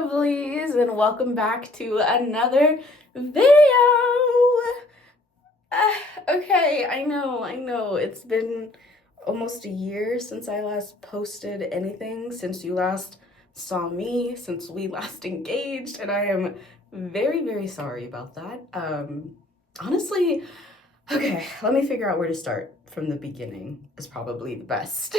lovelies, and welcome back to another video. Okay, I know. It's been almost a year since I last posted anything, since you last saw me, since we last engaged, and I am very, very sorry about that. Honestly, okay, let me figure out where to start from the beginning is probably the best.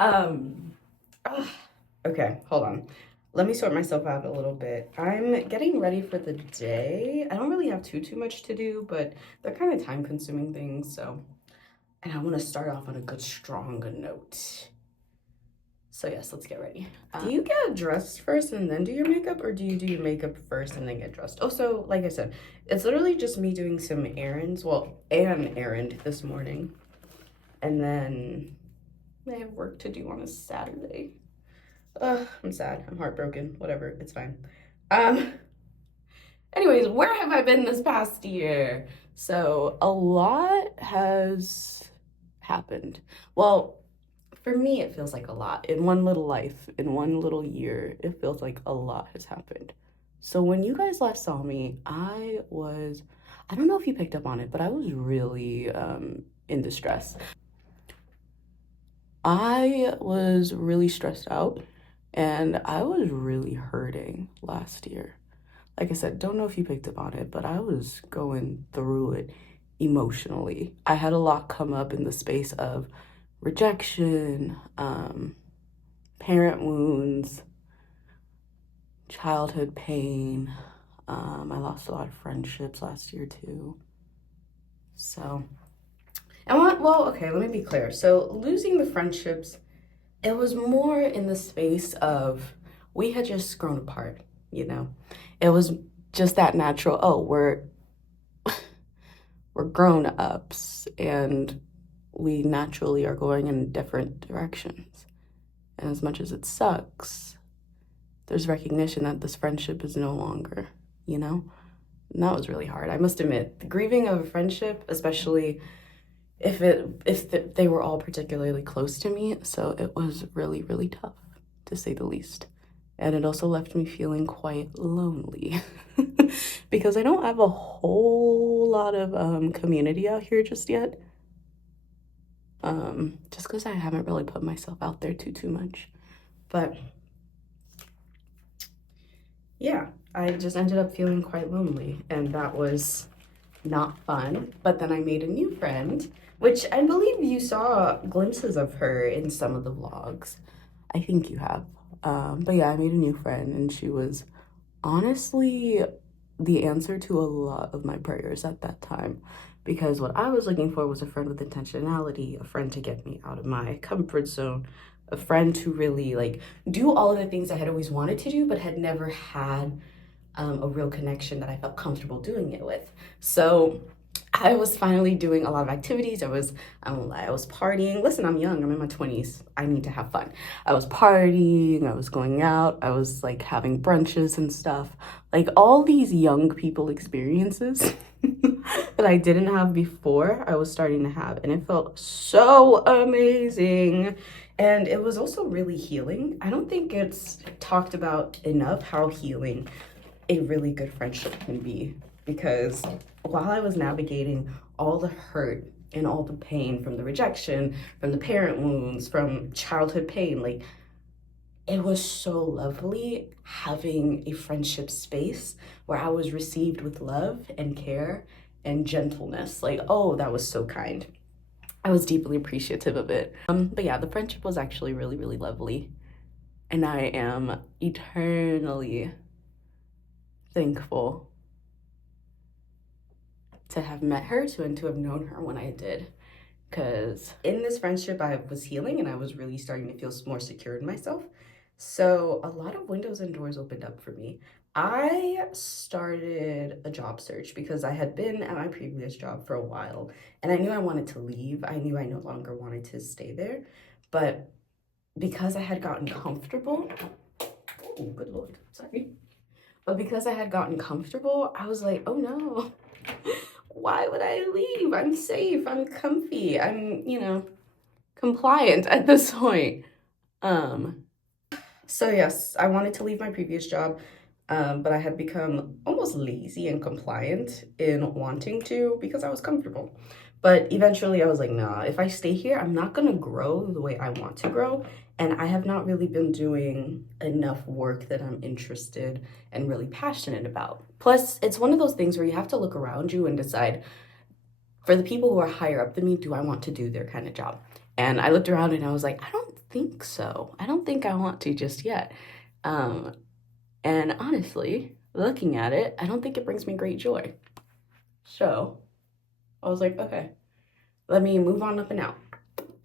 um, ugh, okay, hold on. Let me sort myself out a little bit. I'm getting ready for the day. I don't really have too much to do, but they're kind of time consuming things, so. And I want to start off on a good, strong note. So yes, let's get ready. Do you get dressed first and then do your makeup, or do you do your makeup first and then get dressed? Also, like I said, it's literally just me doing some errands. Well, an errand this morning. And then I have work to do on a Saturday. I'm sad. I'm heartbroken. Whatever. It's fine. Anyways, where have I been this past year? So a lot has happened. Well, for me, it feels like a lot. In one little life, in one little year, it feels like a lot has happened. So when you guys last saw me, I don't know if you picked up on it, but I was really in distress. I was really stressed out and I was really hurting last year. Like I said, don't know if you picked up on it, but I was going through it emotionally. I had a lot come up in the space of rejection, parent wounds, childhood pain. I lost a lot of friendships last year too. So, okay, let me be clear. So losing the friendships, it was more in the space of we had just grown apart, you know? It was just that natural, oh, we're grown ups and we naturally are going in different directions. And as much as it sucks, there's recognition that this friendship is no longer, you know? And that was really hard. I must admit, the grieving of a friendship, especially if they were all particularly close to me, so it was really, really tough, to say the least. And it also left me feeling quite lonely because I don't have a whole lot of community out here just yet. Just because I haven't really put myself out there too much. But yeah, I just ended up feeling quite lonely, and that was not fun. But then I made a new friend, which I believe you saw glimpses of her in some of the vlogs. I think you have. But yeah, I made a new friend, and she was honestly the answer to a lot of my prayers at that time, because what I was looking for was a friend with intentionality, a friend to get me out of my comfort zone, a friend to really like do all of the things I had always wanted to do but had never had a real connection that I felt comfortable doing it with. So I was finally doing a lot of activities. I won't lie, I was partying. Listen, I'm young, I'm in my 20s. I need to have fun. I was partying, I was going out, I was like having brunches and stuff. Like all these young people experiences that I didn't have before, I was starting to have. And it felt so amazing. And it was also really healing. I don't think it's talked about enough how healing a really good friendship can be, because while I was navigating all the hurt and all the pain from the rejection, from the parent wounds, from childhood pain, like it was so lovely having a friendship space where I was received with love and care and gentleness. Like, oh, that was so kind. I was deeply appreciative of it. But yeah, the friendship was actually really, really lovely. And I am eternally thankful to have met her and to have known her when I did. Because in this friendship, I was healing and I was really starting to feel more secure in myself. So a lot of windows and doors opened up for me. I started a job search because I had been at my previous job for a while and I knew I wanted to leave. I knew I no longer wanted to stay there. But because I had gotten comfortable, oh, good Lord, sorry. But because I had gotten comfortable, I was like, oh no, why would I leave? I'm safe, I'm comfy, I'm, compliant at this point. So yes, I wanted to leave my previous job, but I had become almost lazy and compliant in wanting to because I was comfortable. But eventually I was like, nah, if I stay here, I'm not gonna grow the way I want to grow. And I have not really been doing enough work that I'm interested and really passionate about. Plus, it's one of those things where you have to look around you and decide, for the people who are higher up than me, do I want to do their kind of job? And I looked around and I was like, I don't think so. I don't think I want to just yet. Um, and honestly, looking at it, I don't think it brings me great joy. So I was like, okay, let me move on up and out.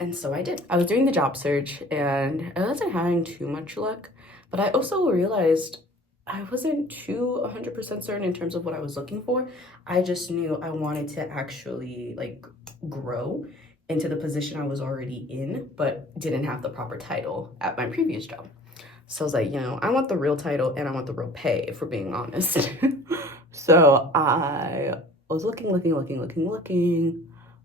And so I did. I was doing the job search and I wasn't having too much luck, but I also realized I wasn't too 100% certain in terms of what I was looking for. I just knew I wanted to actually like grow into the position I was already in, but didn't have the proper title at my previous job. So I was like, I want the real title and I want the real pay, if we're being honest. So I was looking.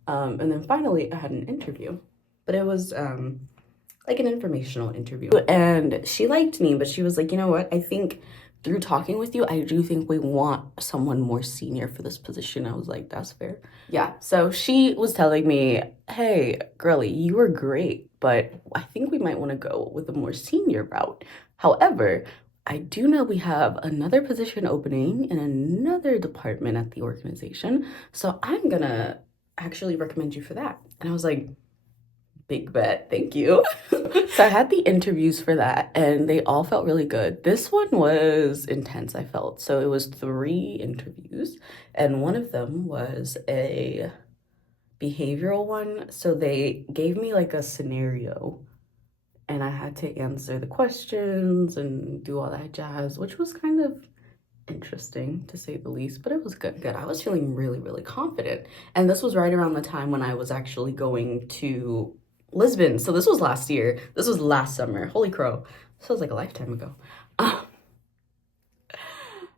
And then finally I had an interview, but it was like an informational interview. And she liked me, but she was like, you know what? I think through talking with you, I do think we want someone more senior for this position. I was like, that's fair. Yeah. So she was telling me, hey, girly, you were great, but I think we might want to go with a more senior route. However, I do know we have another position opening in another department at the organization. So I'm gonna actually recommend you for that. And I was like, big bet, thank you. So I had the interviews for that and they all felt really good. This one was intense, I felt. So it was 3 interviews and one of them was a behavioral one. So they gave me like a scenario and I had to answer the questions and do all that jazz, which was kind of interesting to say the least, but it was good. I was feeling really confident. And this was right around the time when I was actually going to Lisbon. So this was last year. This was last summer. Holy crow. This was like a lifetime ago.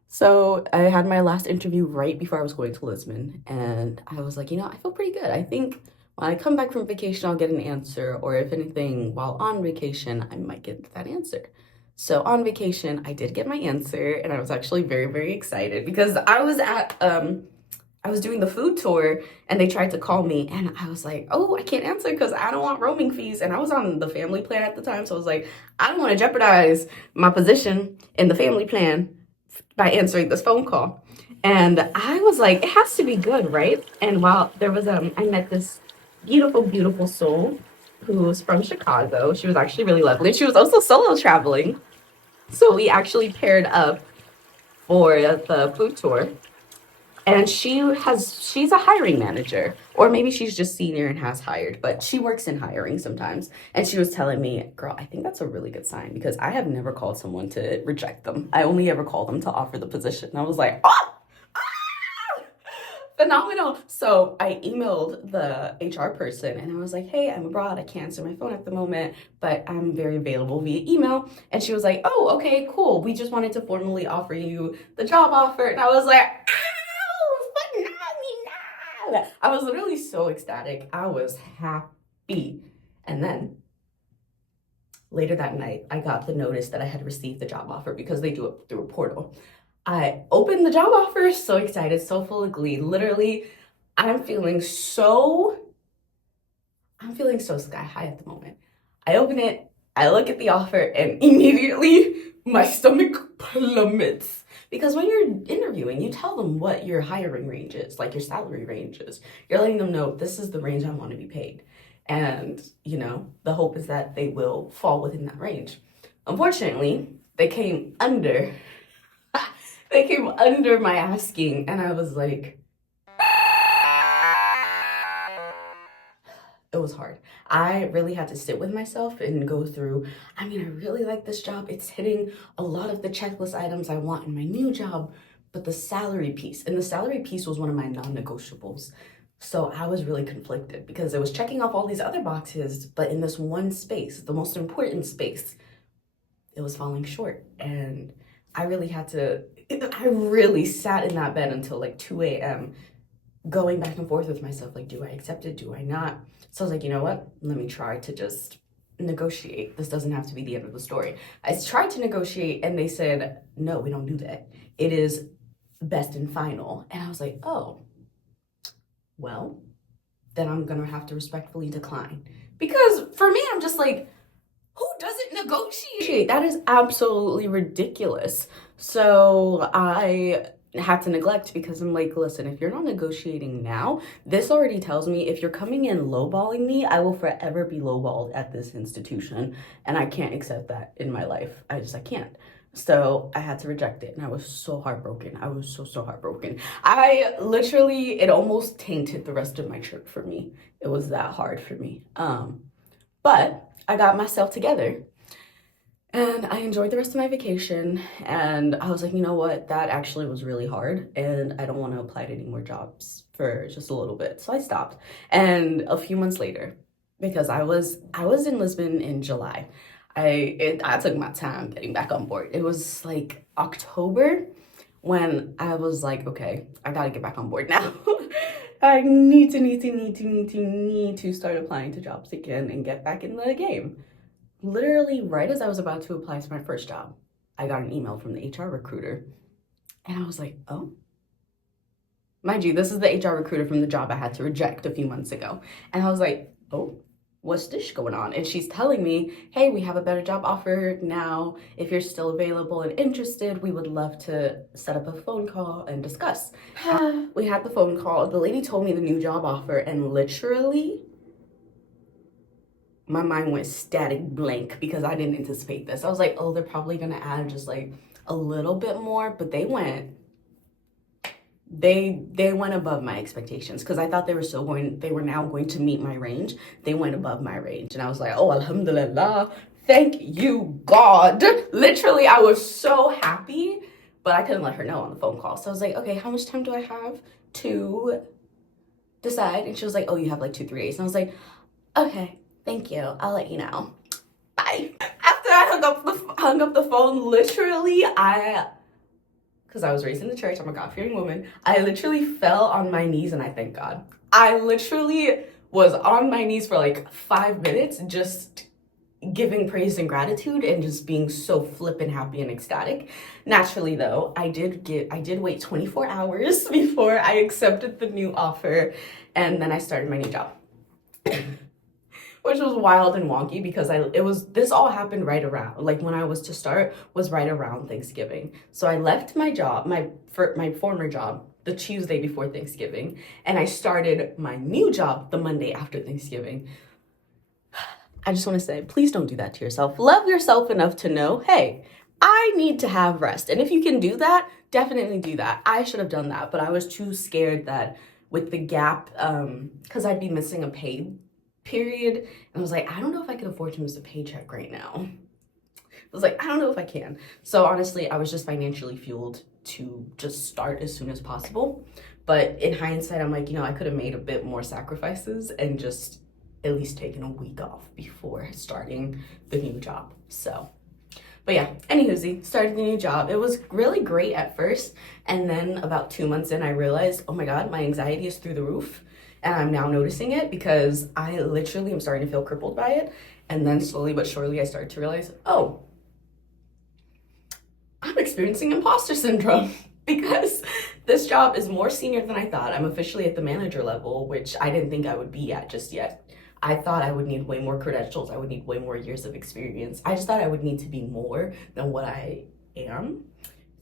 So I had my last interview right before I was going to Lisbon. And I was like, I feel pretty good. I think when I come back from vacation, I'll get an answer. Or if anything, while on vacation, I might get that answer. So on vacation, I did get my answer and I was actually very excited because I was doing the food tour and they tried to call me and I was like, oh, I can't answer because I don't want roaming fees. And I was on the family plan at the time. So I was like, I don't want to jeopardize my position in the family plan by answering this phone call. And I was like, it has to be good, right? And while there was, I met this beautiful soul who was from Chicago. She was actually really lovely. She was also solo traveling. So we actually paired up for the food tour. And she's a hiring manager, or maybe she's just senior and has hired, but she works in hiring sometimes. And she was telling me, girl, I think that's a really good sign because I have never called someone to reject them. I only ever call them to offer the position. And I was like, oh, phenomenal. So I emailed the HR person and I was like, hey, I'm abroad. I can't answer my phone at the moment, but I'm very available via email. And she was like, oh, okay, cool. We just wanted to formally offer you the job offer. And I was like, phenomenal. I was literally so ecstatic. I was happy. And then later that night, I got the notice that I had received the job offer because they do it through a portal. I opened the job offer, so excited, so full of glee. Literally, I'm feeling so sky high at the moment. I open it, I look at the offer, and immediately my stomach plummets. Because when you're interviewing, you tell them what your hiring range is, like your salary range is. You're letting them know this is the range I want to be paid. And, the hope is that they will fall within that range. Unfortunately, they came under my asking, and I was like, it was hard. I really had to sit with myself and go through, I really like this job. It's hitting a lot of the checklist items I want in my new job, but the salary piece was one of my non-negotiables. So I was really conflicted because it was checking off all these other boxes, but in this one space, the most important space, it was falling short. And I really sat in that bed until like 2 a.m. going back and forth with myself, like, do I accept it? Do I not? So I was like, you know what? Let me try to just negotiate. This doesn't have to be the end of the story. I tried to negotiate and they said, no, we don't do that. It is best and final. And I was like, oh, well, then I'm gonna have to respectfully decline. Because for me, I'm just like, who doesn't negotiate? That is absolutely ridiculous. So I had to neglect because I'm like, listen, if you're not negotiating now, this already tells me if you're coming in lowballing me, I will forever be lowballed at this institution. And I can't accept that in my life. I can't. So I had to reject it. And I was so heartbroken. I was so heartbroken. It almost tainted the rest of my trip for me. It was that hard for me. But I got myself together and I enjoyed the rest of my vacation. And I was like, you know what? That actually was really hard. And I don't want to apply to any more jobs for just a little bit. So I stopped. And a few months later, because I was in Lisbon in July, I took my time getting back on board. It was like October when I was like, okay, I gotta get back on board now. I need to start applying to jobs again and get back in the game. Literally, right as I was about to apply to my first job, I got an email from the HR recruiter. And I was like, oh. Mind you, this is the HR recruiter from the job I had to reject a few months ago. And I was like, oh, what's this going on? And she's telling me, hey, we have a better job offer now. If you're still available and interested, we would love to set up a phone call and discuss. We had the phone call. The lady told me the new job offer, and literally my mind went static blank because I didn't anticipate this. I was like, oh, they're probably gonna add just like a little bit more, but they went above my expectations because I thought they were now going to meet my range. They went above my range. And I was like, oh, alhamdulillah, thank you, God. Literally, I was so happy, but I couldn't let her know on the phone call. So I was like, okay, how much time do I have to decide? And she was like, oh, you have like 2-3 days. And I was like, okay, thank you. I'll let you know. Bye. After I hung up the phone, literally, because I was raised in the church, I'm a God-fearing woman, I literally fell on my knees and I thank God. I literally was on my knees for like 5 minutes just giving praise and gratitude and just being so flippin' happy and ecstatic. Naturally though, I did wait 24 hours before I accepted the new offer, and then I started my new job. Which was wild and wonky because this all happened right around, like when I was to start was right around Thanksgiving. So I left my job, my former job, the Tuesday before Thanksgiving, and I started my new job the Monday after Thanksgiving. I just want to say, please don't do that to yourself. Love yourself enough to know, hey, I need to have rest. And if you can do that, definitely do that. I should have done that, but I was too scared that with the gap, because I'd be missing a paid period, and I was like, I don't know if I can afford to miss a paycheck right now. I was like, I don't know if I can. So honestly, I was just financially fueled to just start as soon as possible. But in hindsight, I'm like, I could have made a bit more sacrifices and just at least taken a week off before starting the new job. So, but yeah, anywhoosie, started the new job. It was really great at first. And then about 2 months in, I realized, oh my God, my anxiety is through the roof. And I'm now noticing it because I literally am starting to feel crippled by it. And then slowly but surely, I started to realize, oh, I'm experiencing imposter syndrome because this job is more senior than I thought. I'm officially at the manager level, which I didn't think I would be at just yet. I thought I would need way more credentials. I would need way more years of experience. I just thought I would need to be more than what I am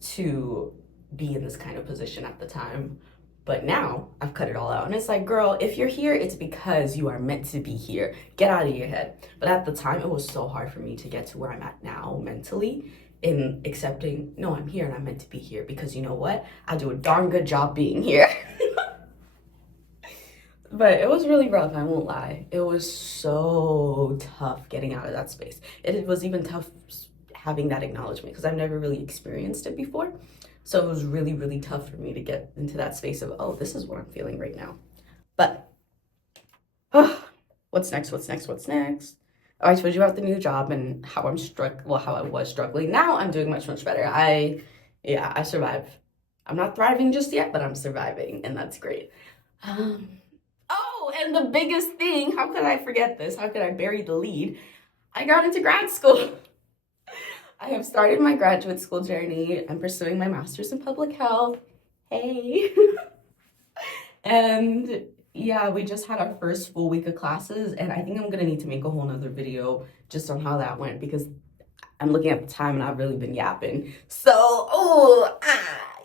to be in this kind of position at the time. But now I've cut it all out. And it's like, girl, if you're here, it's because you are meant to be here. Get out of your head. But at the time, it was so hard for me to get to where I'm at now mentally in accepting, no, I'm here and I'm meant to be here. Because you know what? I do a darn good job being here. But it was really rough, I won't lie. It was so tough getting out of that space. It was even tough having that acknowledgement because I've never really experienced it before. So it was really, really tough for me to get into that space of, oh, this is what I'm feeling right now. But, what's next? Oh, I told you about the new job and how how I was struggling. Now I'm doing much, much better. I survived. I'm not thriving just yet, but I'm surviving, and that's great. Oh, and the biggest thing, how could I forget this? How could I bury the lead? I got into grad school. I have started my graduate school journey. I'm pursuing my master's in public health. Hey. And yeah, we just had our first full week of classes, and I think I'm gonna need to make a whole nother video just on how that went, because I'm looking at the time and I've really been yapping. So,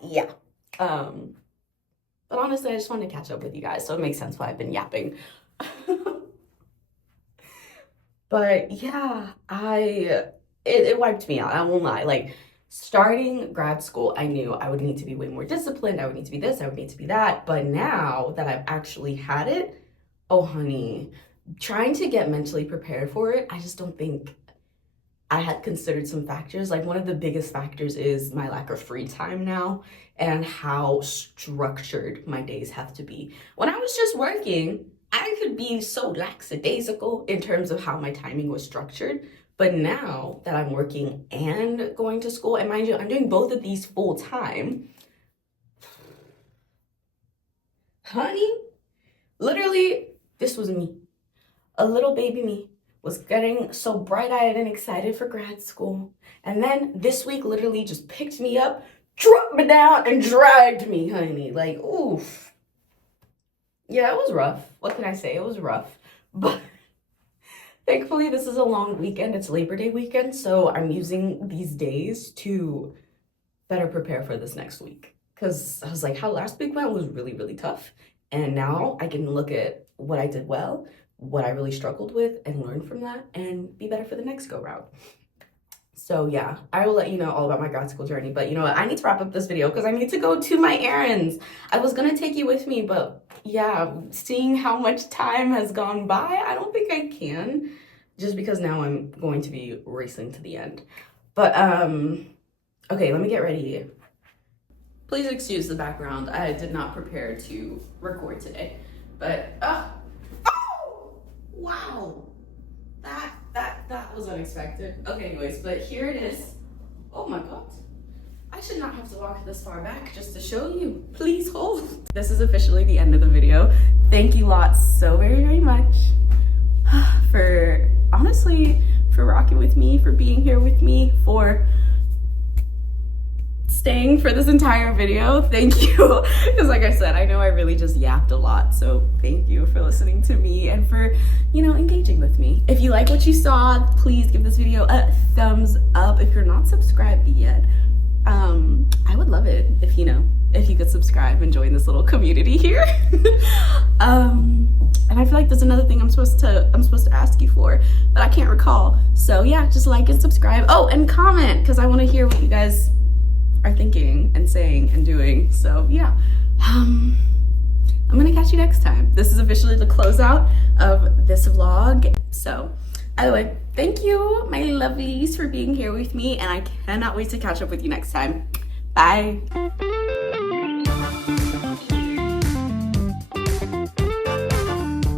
yeah. But honestly, I just wanted to catch up with you guys, so it makes sense why I've been yapping. But yeah, it wiped me out, I won't lie. Like, starting grad school, I knew I would need to be way more disciplined, I would need to be this, I would need to be that. But now that I've actually had it, oh honey, trying to get mentally prepared for it, I just don't think I had considered some factors. Like, one of the biggest factors is my lack of free time now and how structured my days have to be. When I was just working, I could be so lackadaisical in terms of how my timing was structured. But now that I'm working and going to school, and mind you, I'm doing both of these full time, honey, literally, this was me. A little baby me was getting so bright-eyed and excited for grad school. And then this week literally just picked me up, dropped me down, and dragged me, honey. Like, oof. Yeah, it was rough. What can I say? It was rough. But thankfully, this is a long weekend. It's Labor Day weekend, so I'm using these days to better prepare for this next week. Because I was like, how last week went was really, really tough. And now I can look at what I did well, what I really struggled with, and learn from that and be better for the next go round. So yeah, I will let you know all about my grad school journey. But you know what? I need to wrap up this video because I need to go to my errands. I was gonna take you with me, but yeah, seeing how much time has gone by, I don't think I can, just because now I'm going to be racing to the end. But okay, let me get ready. Please excuse the background. I did not prepare to record today, but oh, wow, that was unexpected. Okay, anyways, but here it is. Oh my god, I should not have to walk this far back just to show you. Please hold. This is officially the end of the video. Thank you lots so very, very much for, honestly, for rocking with me, for being here with me, for staying for this entire video. Thank you. Because like I said, I know I really just yapped a lot, so thank you for listening to me and for, you know, engaging with me. If you like what you saw, please give this video a thumbs up. If you're not subscribed yet, I would love it if you could subscribe and join this little community here. And I feel like there's another thing I'm supposed to ask you for, but I can't recall. So yeah, just like and subscribe. Oh, and comment, because I want to hear what you guys are thinking and saying and doing. So yeah, I'm gonna catch you next time. This is officially the closeout of this vlog. So anyway, thank you, my lovelies, for being here with me, and I cannot wait to catch up with you next time. Bye.